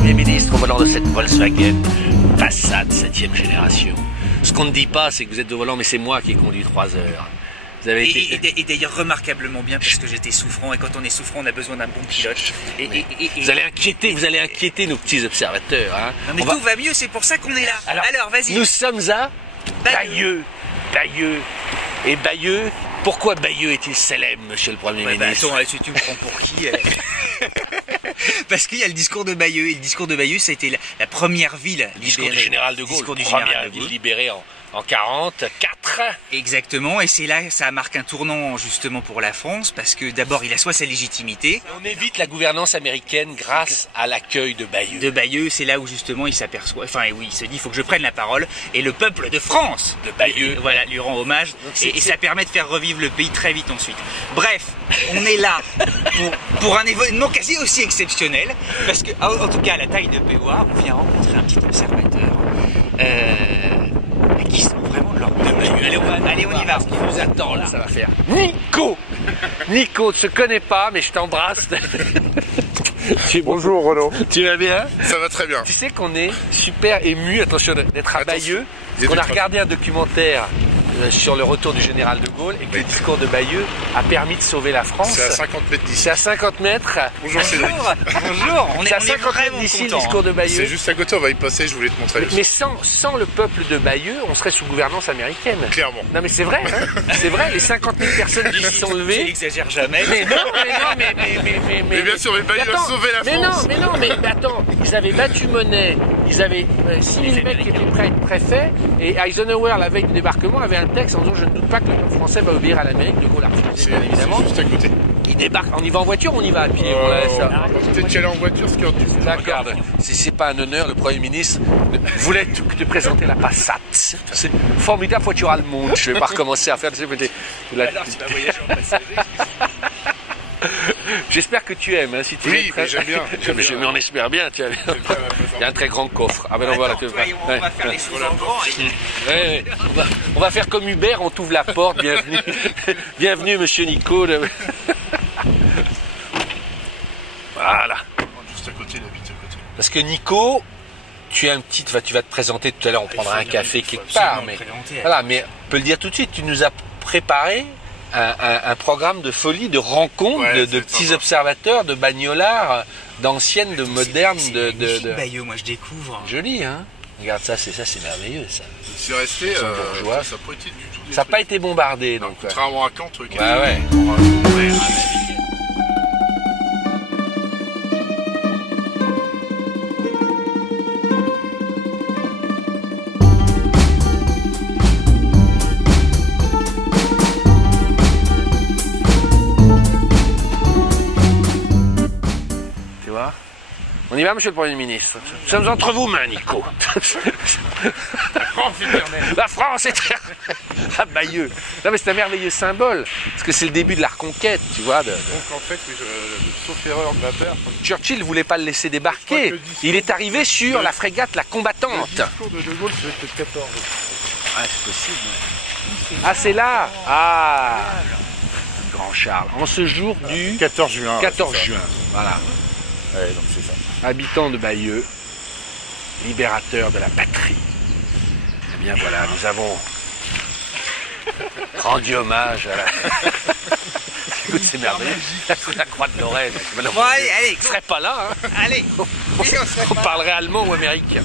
Premier ministre au volant de cette Volkswagen Passat 7e génération. Ce qu'on ne dit pas, c'est que vous êtes au volant, mais c'est moi qui ai conduit 3 heures. Vous avez été... Et d'ailleurs remarquablement bien, parce que j'étais souffrant, et quand on est souffrant, on a besoin d'un bon pilote. Vous allez inquiéter nos petits observateurs. Hein. Non mais tout va mieux, c'est pour ça qu'on est là. Alors vas-y. Nous sommes à Bayeux. Et Bayeux, pourquoi Bayeux est-il célèbre, monsieur le Premier ministre? Attends, si tu me prends pour qui Parce qu'il y a le discours de Bayeux, et le discours de Bayeux, ça a été la première ville libérée. Le discours du général de Gaulle, première ville libérée en 44. Exactement, et c'est là que ça marque un tournant justement pour la France, parce que d'abord il assoit sa légitimité. On évite la gouvernance américaine grâce à l'accueil de Bayeux. De Bayeux, c'est là où justement il s'aperçoit, enfin oui, il se dit il faut que je prenne la parole, et le peuple de France, de Bayeux, voilà, lui rend hommage, et ça permet de faire revivre le pays très vite ensuite. Bref, on est là pour un événement quasi aussi exceptionnel, parce que en tout cas à la taille de POA, on vient rencontrer un petit observateur qui sont vraiment de l'ordre de Bayeux. Allez, on y va. Ce qui nous attend là, ça va faire Nico. Nico, je te connais pas, mais je t'embrasse. Bonjour Renaud. Tu vas bien? Ça va très bien. Tu sais qu'on est super ému, attention, d'être à Bayeux. On a regardé un documentaire sur le retour du général de Gaulle et que le discours de Bayeux a permis de sauver la France. C'est à 50 mètres d'ici. C'est à 50 mètres. Bonjour Cédric. Bonjour. On est à 50 mètres d'ici le discours de Bayeux. C'est juste à côté, on va y passer, je voulais te montrer. Mais sans le peuple de Bayeux, on serait sous gouvernance américaine. Clairement. Non mais c'est vrai, hein. C'est vrai, les 50 000 personnes qui s'y sont levées. Tu n'exagères jamais. Mais bien sûr, mais Bayeux a sauvé la France. Mais attends, ils avaient battu monnaie, ils avaient 6 000 mecs qui étaient prêts à être préfets, et Eisenhower, la veille du débarquement, avait un texte en disant je ne doute pas que le peuple français va obéir à l'Amérique. De Gaulle a refusé, bien évidemment. C'est juste à côté. Il débarque, on y va en voiture ou on y va à pied? Peut-être qu'elle est en voiture, ce qui est du D'accord, si c'est pas un honneur, le Premier ministre voulait te présenter la Passat. C'est une formidable voiture allemande. Je vais pas recommencer à faire alors, tu vas voyager en passager. J'espère que tu aimes, hein, si tu oui, j'aime bien. Mais on espère bien, tu as bien. Il y a un très grand coffre. Ah ben non, voilà. On va faire les choses en grand. On va faire comme Hubert, on t'ouvre la porte. Bienvenue. Bienvenue, monsieur Nico. Voilà. Juste à côté, il habite à côté. Parce que Nico, tu vas te présenter tout à l'heure, on prendra un café quelque part. Mais voilà, mais on peut le dire tout de suite, tu nous as préparé un programme de folie, de rencontres, de petits observateurs, de bagnolards, d'anciennes, de modernes, de Bayeux, moi je découvre. Joli, hein. Regarde ça, c'est merveilleux ça. C'est resté, ça n'a pas été du tout. Ça n'a pas été bombardé, donc. Contrairement à Caen, truc. Ouais. On y va, monsieur le Premier ministre. Nous sommes entre vos mains, Nico. La France est éternelle. À Bayeux. Non, mais c'est un merveilleux symbole. Parce que c'est le début de la reconquête, tu vois. Donc, en fait, sauf erreur de ma part. Churchill ne voulait pas le laisser débarquer. Il est arrivé sur la frégate La Combattante. Le discours de Gaulle, c'est peut-être 14. Ah, c'est possible. Ah, c'est là. Ah. Grand Charles. En ce jour du 14 juin. 14 juin. Voilà. Ouais, donc c'est ça. Habitant de Bayeux, libérateur de la patrie. Eh bien voilà, nous avons rendu hommage à la... Écoute, c'est merveilleux. La croix de Lorraine. Bon, allez, on ne serait pas là. Hein. Allez. On parlerait allemand ou américain.